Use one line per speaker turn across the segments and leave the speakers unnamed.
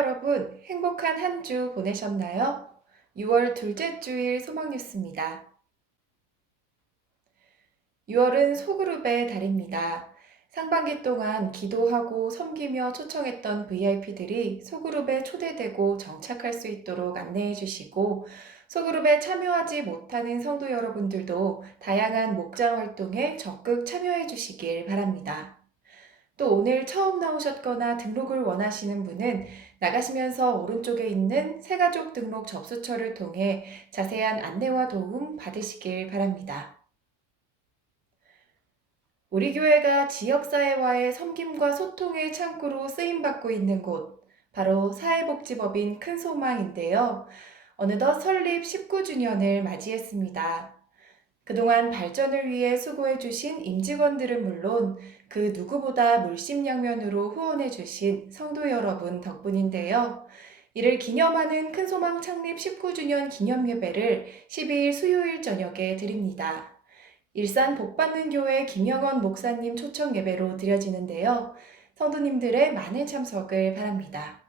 여러분, 행복한 한 주 보내셨나요? 6월 둘째 주일 소망뉴스입니다. 6월은 소그룹의 달입니다. 상반기 동안 기도하고 섬기며 초청했던 VIP들이 소그룹에 초대되고 정착할 수 있도록 안내해 주시고, 소그룹에 참여하지 못하는 성도 여러분들도 다양한 목장 활동에 적극 참여해 주시길 바랍니다. 또 오늘 처음 나오셨거나 등록을 원하시는 분은 나가시면서 오른쪽에 있는 새가족 등록 접수처를 통해 자세한 안내와 도움 받으시길 바랍니다. 우리 교회가 지역사회와의 섬김과 소통의 창구로 쓰임받고 있는 곳, 바로 사회복지법인 큰 소망인데요. 어느덧 설립 19주년을 맞이했습니다. 그동안 발전을 위해 수고해 주신 임직원들은 물론 그 누구보다 물심양면으로 후원해 주신 성도 여러분 덕분인데요. 이를 기념하는 큰 소망 창립 19주년 기념 예배를 12일 수요일 저녁에 드립니다. 일산 복받는 교회 김영원 목사님 초청 예배로 드려지는데요. 성도님들의 많은 참석을 바랍니다.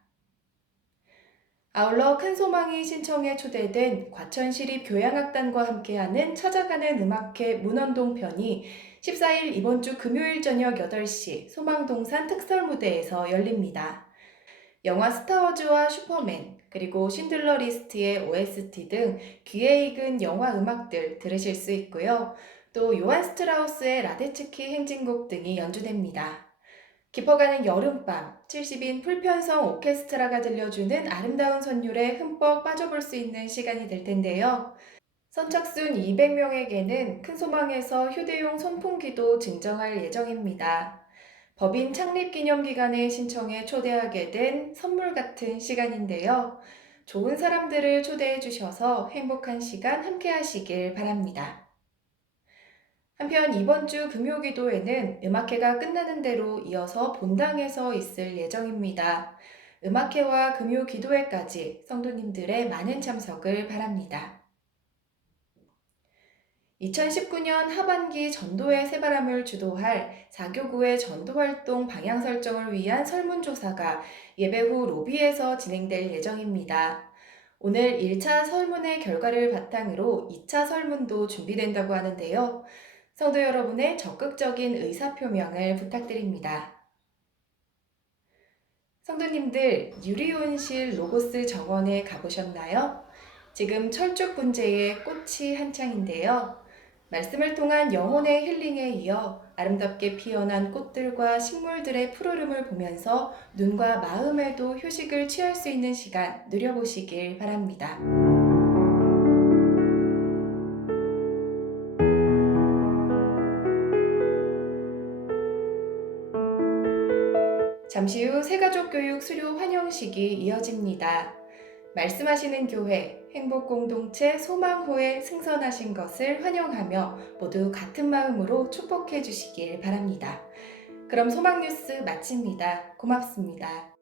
아울러 큰 소망이 신청에 초대된 과천시립 교향악단과 함께하는 찾아가는 음악회 문헌동 편이 14일 이번 주 금요일 저녁 8시 소망동산 특설 무대에서 열립니다. 영화 스타워즈와 슈퍼맨, 그리고 신들러 리스트의 OST 등 귀에 익은 영화 음악들 들으실 수 있고요. 또 요한 스트라우스의 라데츠키 행진곡 등이 연주됩니다. 깊어가는 여름밤, 70인 풀편성 오케스트라가 들려주는 아름다운 선율에 흠뻑 빠져볼 수 있는 시간이 될 텐데요. 선착순 200명에게는 큰 소망에서 휴대용 선풍기도 증정할 예정입니다. 법인 창립 기념 기간에 신청해 초대하게 된 선물 같은 시간인데요. 좋은 사람들을 초대해 주셔서 행복한 시간 함께 하시길 바랍니다. 한편 이번 주 금요 기도회는 음악회가 끝나는 대로 이어서 본당에서 있을 예정입니다. 음악회와 금요 기도회까지 성도님들의 많은 참석을 바랍니다. 2019년 하반기 전도회 새바람을 주도할 4교구의 전도활동 방향 설정을 위한 설문조사가 예배 후 로비에서 진행될 예정입니다. 오늘 1차 설문의 결과를 바탕으로 2차 설문도 준비된다고 하는데요. 성도 여러분의 적극적인 의사표명을 부탁드립니다. 성도님들, 유리온실 로고스 정원에 가보셨나요? 지금 철쭉 분재의 꽃이 한창인데요. 말씀을 통한 영혼의 힐링에 이어 아름답게 피어난 꽃들과 식물들의 푸르름을 보면서 눈과 마음에도 휴식을 취할 수 있는 시간 누려보시길 바랍니다. 잠시 후 새가족 교육 수료 환영식이 이어집니다. 말씀하시는 교회, 행복 공동체 소망호에 승선하신 것을 환영하며 모두 같은 마음으로 축복해 주시길 바랍니다. 그럼 소망 뉴스 마칩니다. 고맙습니다.